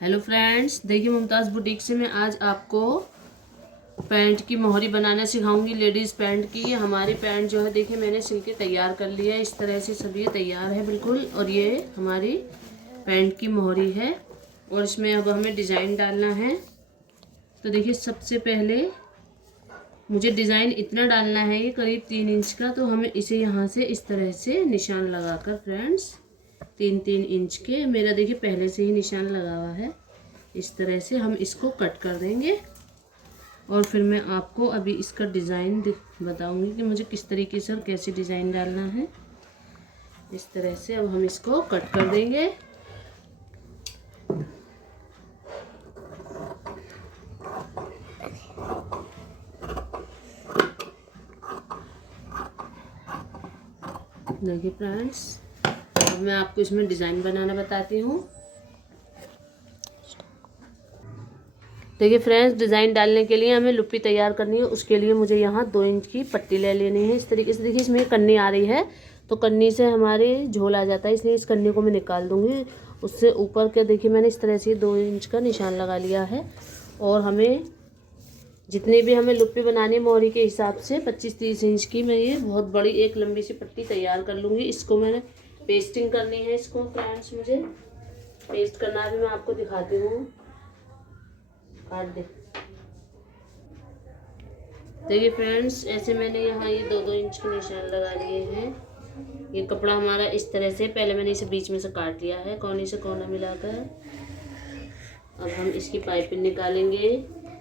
Hello friends, देखिए Mumtaz boutique से मैं आज आपको पैंट की मोहरी बनाना सिखाऊंगी। लेडीज़ पैंट की हमारी पैंट जो है देखिए मैंने सिल के तैयार कर लिया है। इस तरह से सब ये तैयार है बिल्कुल। और ये हमारी पैंट की मोहरी है और इसमें अब हमें डिज़ाइन डालना है। तो देखिए सबसे पहले मुझे डिज़ाइन इतना डालना है, ये करीब 3 इंच का। तो हमें इसे यहाँ से इस तरह से निशान लगाकर फ्रेंड्स 3-3 इंच के, मेरा देखिए पहले से ही निशान लगा हुआ है। इस तरह से हम इसको कट कर देंगे और फिर मैं आपको अभी इसका डिज़ाइन बताऊंगी कि मुझे किस तरीके से और कैसे डिज़ाइन डालना है। इस तरह से अब हम इसको कट कर देंगे। देखिए फ्रेंड्स, अब मैं आपको इसमें डिज़ाइन बनाना बताती हूँ। देखिए फ्रेंड्स, डिज़ाइन डालने के लिए हमें लुप्पी तैयार करनी है। उसके लिए मुझे यहाँ 2 इंच की पट्टी ले लेनी है। इस तरीके से देखिए इसमें कन्नी आ रही है, तो कन्नी से हमारे झोल आ जाता है, इसलिए इस कन्नी को मैं निकाल दूँगी। उससे ऊपर के देखिए मैंने इस तरह से 2 इंच का निशान लगा लिया है। और हमें जितनी भी हमें लुप्पी बनानी मोहरी के हिसाब से 25-30 इंच की मैं ये बहुत बड़ी एक लंबी सी पट्टी तैयार कर लूँगी। इसको मैंने पेस्टिंग करनी है। इसको फ्रेंड्स मुझे पेस्ट करना भी मैं आपको दिखाती हूँ। काट दे। देखिए फ्रेंड्स, ऐसे मैंने यहाँ ये 2-2 इंच के निशान लगा लिए हैं। ये कपड़ा हमारा इस तरह से, पहले मैंने इसे बीच में से काट लिया है कोने से कोना मिलाकर। अब हम इसकी पाइपिंग निकालेंगे।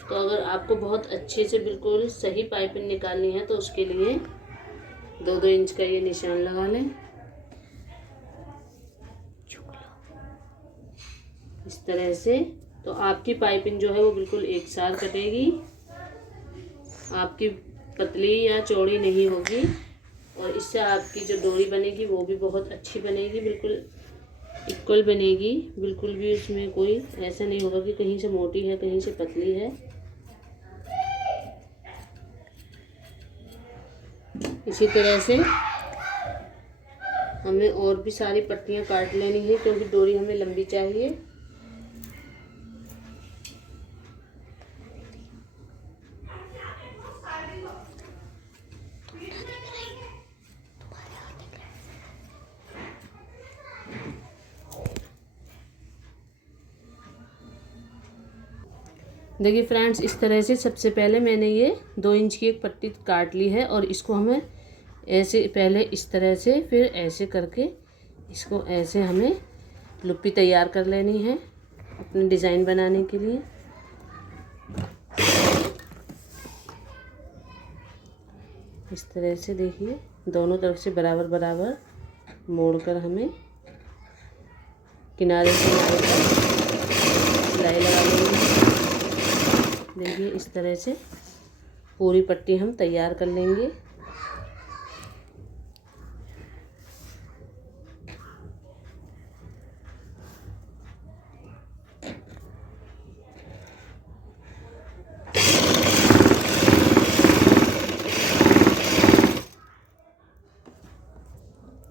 तो अगर आपको बहुत अच्छे से बिल्कुल सही पाइपिंग निकालनी है तो उसके लिए 2-2 इंच का ये निशान लगा लें इस तरह से। तो आपकी पाइपिंग जो है वो बिल्कुल एक साथ कटेगी, आपकी पतली या चौड़ी नहीं होगी। और इससे आपकी जो डोरी बनेगी वो भी बहुत अच्छी बनेगी, बिल्कुल इक्वल बनेगी। बिल्कुल भी उसमें कोई ऐसा नहीं होगा कि कहीं से मोटी है कहीं से पतली है। इसी तरह से हमें और भी सारी पट्टियाँ काट लेनी है क्योंकि डोरी हमें लंबी चाहिए। देखिए फ्रेंड्स, इस तरह से सबसे पहले मैंने ये 2 इंच की एक पट्टी काट ली है और इसको हमें ऐसे पहले इस तरह से फिर ऐसे करके इसको ऐसे हमें लुप्पी तैयार कर लेनी है अपने डिज़ाइन बनाने के लिए। इस तरह से देखिए दोनों तरफ से बराबर बराबर मोड़कर हमें किनारे से किनारे पर सिलाई लगा लेंगे। देखिए इस तरह से पूरी पट्टी हम तैयार कर लेंगे।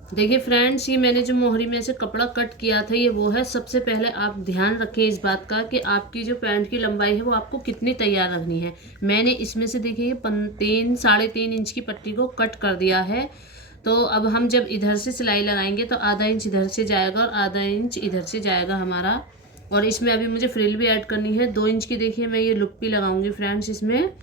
देखिए फ्रेंड्स, ये मैंने जो मोहरी में से कपड़ा कट किया था ये वो है। सबसे पहले आप ध्यान रखिए इस बात का कि आपकी जो पैंट की लंबाई है वो आपको कितनी तैयार रखनी है। मैंने इसमें से देखिए 3-3.5 इंच की पट्टी को कट कर दिया है। तो अब हम जब इधर से सिलाई लगाएंगे तो आधा इंच इधर से जाएगा और आधा इंच इधर से जाएगा हमारा। और इसमें अभी मुझे फ्रिल भी ऐड करनी है। 2 इंच की देखिए मैं ये लुप्पी लगाऊंगी फ्रेंड्स इसमें,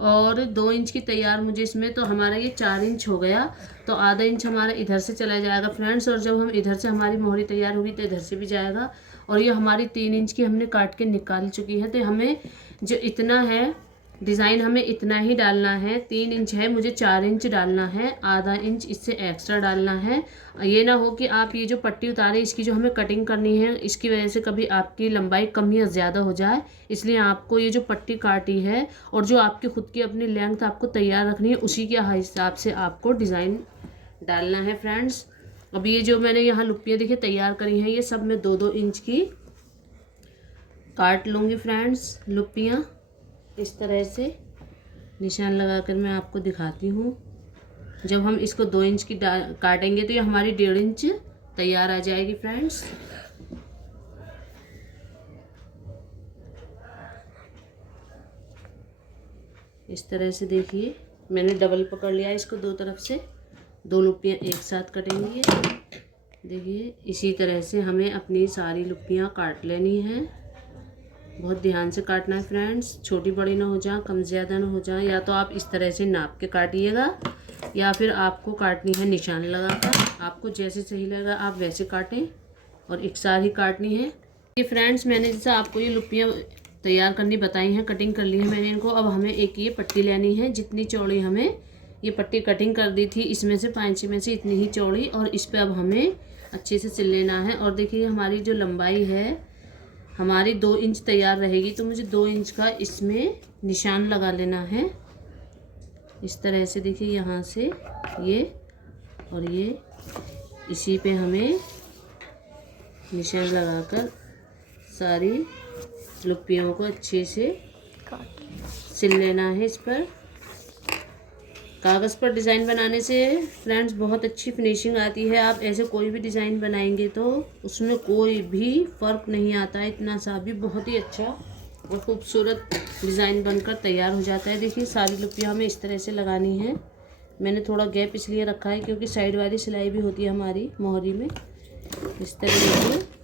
और 2 इंच की तैयार मुझे इसमें। तो हमारा ये 4 इंच हो गया, तो आधा इंच हमारा इधर से चला जाएगा फ्रेंड्स। और जब हम इधर से हमारी मोहरी तैयार होगी तो इधर से भी जाएगा। और ये हमारी 3 इंच की हमने काट के निकाल चुकी है। तो हमें जो इतना है डिज़ाइन हमें इतना ही डालना है। 3 इंच है, मुझे 4 इंच डालना है, आधा इंच इससे एक्स्ट्रा डालना है। ये ना हो कि आप ये जो पट्टी उतारे इसकी जो हमें कटिंग करनी है इसकी वजह से कभी आपकी लंबाई कम या ज़्यादा हो जाए। इसलिए आपको ये जो पट्टी काटी है और जो आपकी खुद की अपनी लेंथ आपको तैयार रखनी है उसी के हिसाब से आपको डिज़ाइन डालना है फ्रेंड्स। अब ये जो मैंने यहाँ लुप्पियाँ देखिए तैयार करी हैं ये सब मैं 2-2 इंच की काट लूँगी फ्रेंड्स लुप्पियाँ। इस तरह से निशान लगाकर मैं आपको दिखाती हूँ। जब हम इसको 2 इंच की काटेंगे तो ये हमारी 1.5 इंच तैयार आ जाएगी फ्रेंड्स। इस तरह से देखिए मैंने डबल पकड़ लिया है इसको, दो तरफ से 2 लुप्पियाँ एक साथ कटेंगी। देखिए इसी तरह से हमें अपनी सारी लुप्पियाँ काट लेनी है। बहुत ध्यान से काटना है फ्रेंड्स, छोटी बड़ी ना हो जाए, कम ज़्यादा ना हो जाए। या तो आप इस तरह से नाप के काटिएगा या फिर आपको काटनी है निशान लगाकर। आपको जैसे सही लगा आप वैसे काटें और एक साथ ही काटनी है। ये फ्रेंड्स मैंने जैसा आपको ये लुप्पियाँ तैयार करनी बताई हैं, कटिंग कर ली है मैंने इनको। अब हमें एक ये पट्टी लेनी है, जितनी चौड़ी हमें ये पट्टी कटिंग कर दी थी इसमें से 5 में से इतनी ही चौड़ी, और इस पर अब हमें अच्छे से सिल लेना है। और देखिए हमारी जो लंबाई है हमारी 2 इंच तैयार रहेगी, तो मुझे 2 इंच का इसमें निशान लगा लेना है। इस तरह से देखिए यहाँ से ये और ये, इसी पे हमें निशान लगाकर सारी लुप्पियों को अच्छे से सिल लेना है। इस पर कागज़ पर डिज़ाइन बनाने से फ्रेंड्स बहुत अच्छी फिनिशिंग आती है। आप ऐसे कोई भी डिज़ाइन बनाएंगे तो उसमें कोई भी फ़र्क नहीं आता है, इतना सा भी बहुत ही अच्छा और खूबसूरत डिज़ाइन बनकर तैयार हो जाता है। देखिए सारी लुप्पियाँ हमें इस तरह से लगानी है। मैंने थोड़ा गैप इसलिए रखा है क्योंकि साइड वाली सिलाई भी होती है हमारी मोहरी में। इस तरह से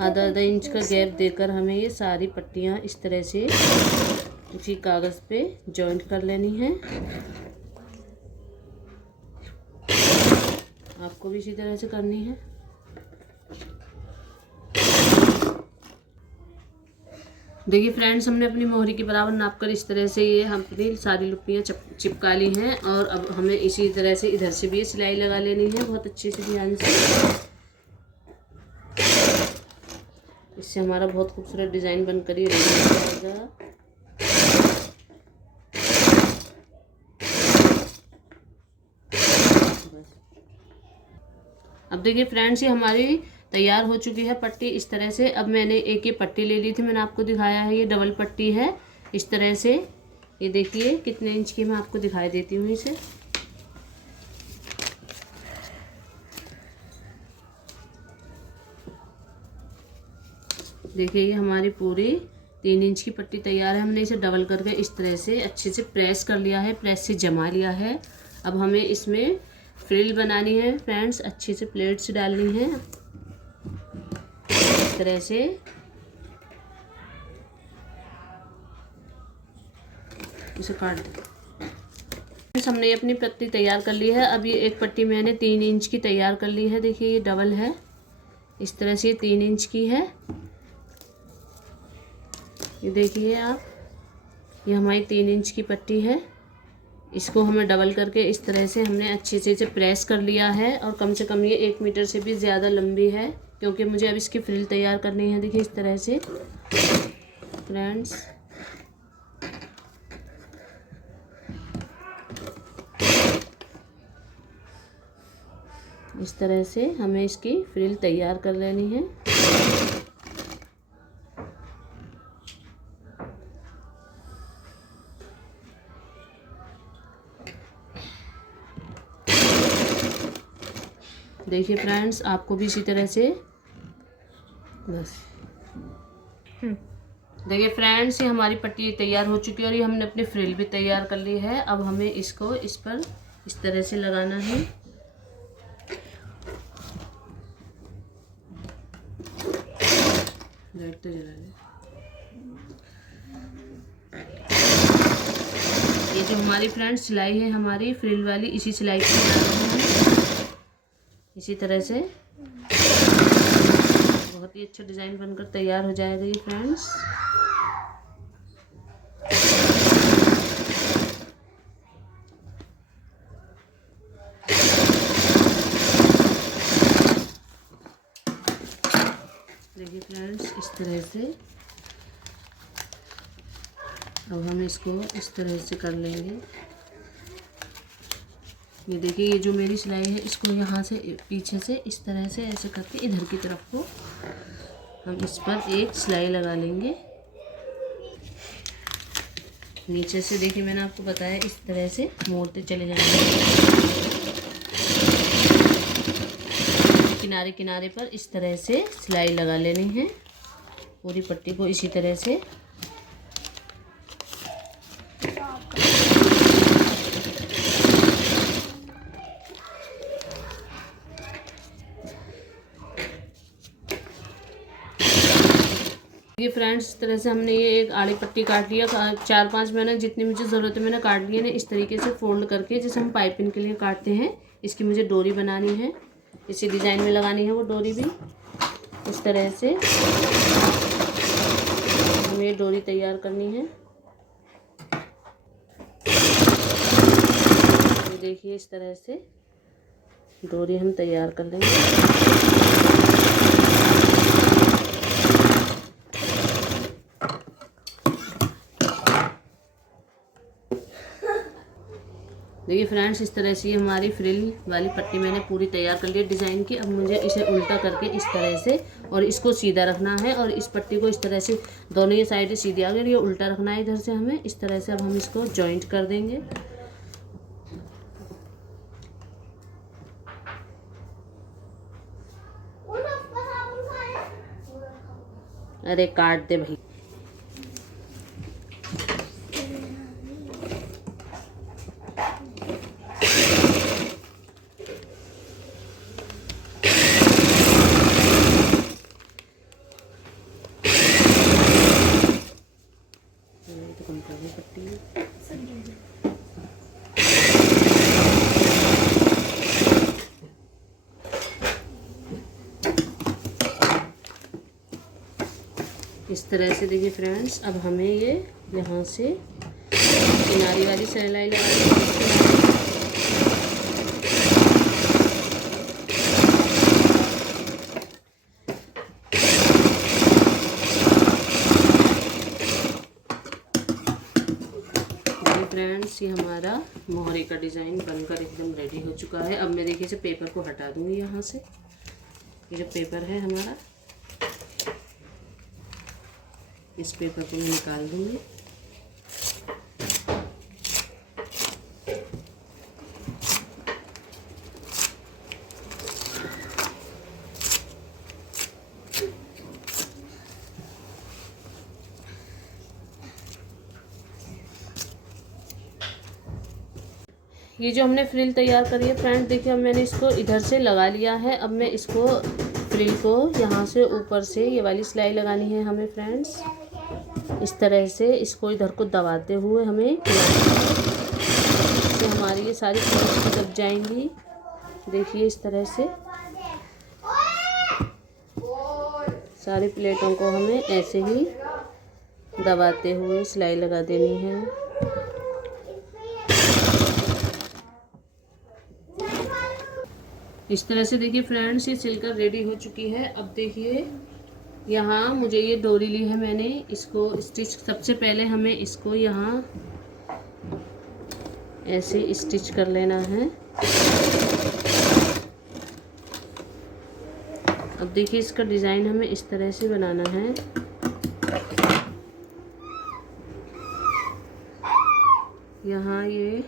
आधा इंच का गैप देकर हमें ये सारी पट्टियाँ इस तरह से उसी कागज़ पे जॉइंट कर लेनी है। आपको भी इसी तरह से करनी है। देखिए फ्रेंड्स हमने अपनी मोहरी के बराबर नाप कर इस तरह से ये हम अपनी सारी लुप्पियाँ चिपका ली हैं। और अब हमें इसी तरह से इधर से भी सिलाई लगा लेनी है बहुत अच्छे से ध्यान से। इससे हमारा बहुत खूबसूरत डिज़ाइन बनकर ही रेडी हो जाएगा। अब देखिए फ्रेंड्स ये हमारी तैयार हो चुकी है पट्टी इस तरह से। अब मैंने एक ये पट्टी ले ली थी, मैंने आपको दिखाया है, ये डबल पट्टी है इस तरह से। ये देखिए कितने इंच की मैं आपको दिखाई देती हूँ इसे। देखिए ये हमारी पूरी 3 इंच की पट्टी तैयार है। हमने इसे डबल करके इस तरह से अच्छे से प्रेस कर लिया है, प्रेस से जमा लिया है। अब हमें इसमें फ्रिल बनानी है फ्रेंड्स, अच्छे से प्लेट्स डालनी है इस तरह से। इसे काट दें। हमने अपनी पट्टी तैयार कर ली है। अब ये एक पट्टी मैंने 3 इंच की तैयार कर ली है। देखिए ये डबल है इस तरह से, ये 3 इंच की है। ये देखिए आप, ये हमारी 3 इंच की पट्टी है। इसको हमें डबल करके इस तरह से हमने अच्छे से इसे प्रेस कर लिया है। और कम से कम ये 1 मीटर से भी ज़्यादा लंबी है क्योंकि मुझे अब इसकी फ्रिल तैयार करनी है। देखिए इस तरह से फ्रेंड्स। इस तरह से हमें इसकी फ्रिल तैयार कर लेनी है। देखिए फ्रेंड्स आपको भी इसी तरह से बस। देखिए फ्रेंड्स ये हमारी पट्टी तैयार हो चुकी है और ये हमने अपनी फ्रिल भी तैयार कर ली है। अब हमें इसको इस पर इस तरह से लगाना है। लाइट तो जला ले। ये जो हमारी फ्रेंड्स सिलाई है हमारी फ्रिल वाली, इसी सिलाई को लगाना है इसी तरह से। बहुत ही अच्छा डिज़ाइन बनकर तैयार हो जाएगा ये फ्रेंड्स। देखिए फ्रेंड्स इस तरह से। अब हम इसको इस तरह से कर लेंगे। ये देखिए ये जो मेरी सिलाई है इसको यहाँ से पीछे से इस तरह से ऐसे करके इधर की तरफ को हम इस पर एक सिलाई लगा लेंगे नीचे से। देखिए मैंने आपको बताया इस तरह से मोड़ते चले जाएंगे। किनारे किनारे पर इस तरह से सिलाई लगा लेनी है। पूरी पट्टी को इसी तरह से ये फ्रेंड्स इस तरह से हमने ये एक आड़ी पट्टी काट लिया, 4-5 मैंने जितनी मुझे ज़रूरत है मैंने काट लिया ना। इस तरीके से फोल्ड करके जैसे हम पाइपिंग के लिए काटते हैं, इसकी मुझे डोरी बनानी है, इसी डिज़ाइन में लगानी है वो डोरी भी। इस तरह से हमें डोरी तैयार करनी है। तो देखिए इस तरह से डोरी हम तैयार कर लेंगे। देखिए फ्रेंड्स इस तरह से हमारी फ्रिल वाली पट्टी मैंने पूरी तैयार कर ली डिज़ाइन की। अब मुझे इसे उल्टा करके इस तरह से और इसको सीधा रखना है, और इस पट्टी को इस तरह से दोनों ये साइड सीधी आ गई, ये उल्टा रखना है इधर से हमें इस तरह से। अब हम इसको जॉइंट कर देंगे। अरे काट दे भाई। इस तरह से देखिए फ्रेंड्स, अब हमें ये यहाँ से किनारी वाली सिलाई लगानी है। फ्रेंड्स ये हमारा मोहरे का डिज़ाइन बनकर एकदम रेडी हो चुका है। अब मैं देखिए इसे पेपर को हटा दूंगी यहाँ से। ये जो पेपर है हमारा, इस पेपर को मैं निकाल दूंगी। ये जो हमने फ्रिल तैयार करी है फ्रेंड्स, देखिए अब मैंने इसको इधर से लगा लिया है। अब मैं इसको फ्रिल को यहाँ से ऊपर से ये वाली सिलाई लगानी है हमें फ्रेंड्स। इस तरह से इसको इधर को दबाते हुए हमें तो हमारी ये सारी प्लेट दब जाएंगी। देखिए इस तरह से सारी प्लेटों को हमें ऐसे ही दबाते हुए सिलाई लगा देनी है। इस तरह से देखिए फ्रेंड्स ये सिलकर रेडी हो चुकी है। अब देखिए यहाँ मुझे ये डोरी ली है मैंने, इसको स्टिच सबसे पहले हमें इसको यहाँ ऐसे स्टिच कर लेना है। अब देखिए इसका डिज़ाइन हमें इस तरह से बनाना है। यहाँ ये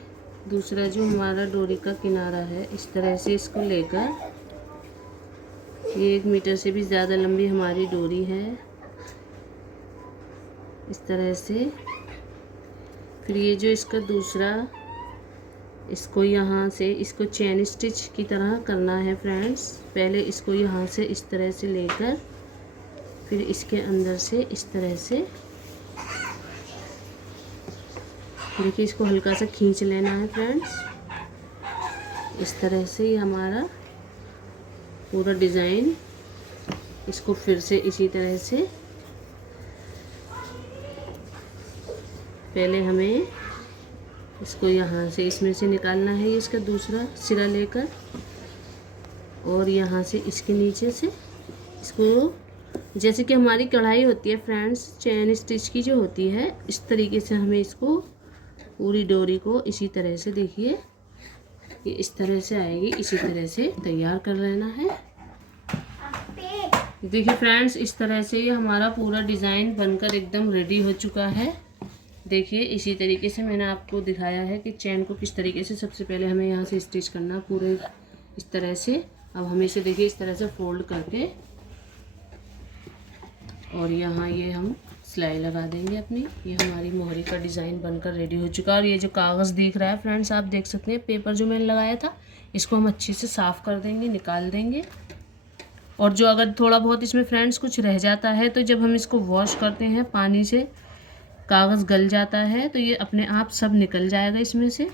दूसरा जो हमारा डोरी का किनारा है, इस तरह से इसको लेकर, ये 1 मीटर से भी ज़्यादा लंबी हमारी डोरी है। इस तरह से फिर ये जो इसका दूसरा, इसको यहाँ से इसको चेन स्टिच की तरह करना है फ्रेंड्स। पहले इसको यहाँ से इस तरह से लेकर फिर इसके अंदर से इस तरह से देखिए इसको हल्का सा खींच लेना है फ्रेंड्स। इस तरह से ये हमारा पूरा डिज़ाइन, इसको फिर से इसी तरह से पहले हमें इसको यहाँ से इसमें से निकालना है, इसका दूसरा सिरा लेकर, और यहाँ से इसके नीचे से इसको, जैसे कि हमारी कढ़ाई होती है फ्रेंड्स चेन स्टिच की जो होती है, इस तरीके से हमें इसको पूरी डोरी को इसी तरह से देखिए ये इस तरह से आएगी, इसी तरह से तैयार कर लेना है। देखिए फ्रेंड्स इस तरह से ये हमारा पूरा डिज़ाइन बनकर एकदम रेडी हो चुका है। देखिए इसी तरीके से मैंने आपको दिखाया है कि चेन को किस तरीके से सबसे पहले हमें यहाँ से स्टिच करना पूरे इस तरह से। अब हमें इसे देखिए इस तरह से फोल्ड करके और यहाँ ये हम सिलाई लगा देंगे अपनी। ये हमारी मोहरी का डिज़ाइन बनकर रेडी हो चुका है। और ये जो कागज़ दिख रहा है फ्रेंड्स, आप देख सकते हैं पेपर जो मैंने लगाया था, इसको हम अच्छे से साफ़ कर देंगे, निकाल देंगे। और जो अगर थोड़ा बहुत इसमें फ्रेंड्स कुछ रह जाता है तो जब हम इसको वॉश करते हैं पानी से, कागज़ गल जाता है तो ये अपने आप सब निकल जाएगा इसमें से।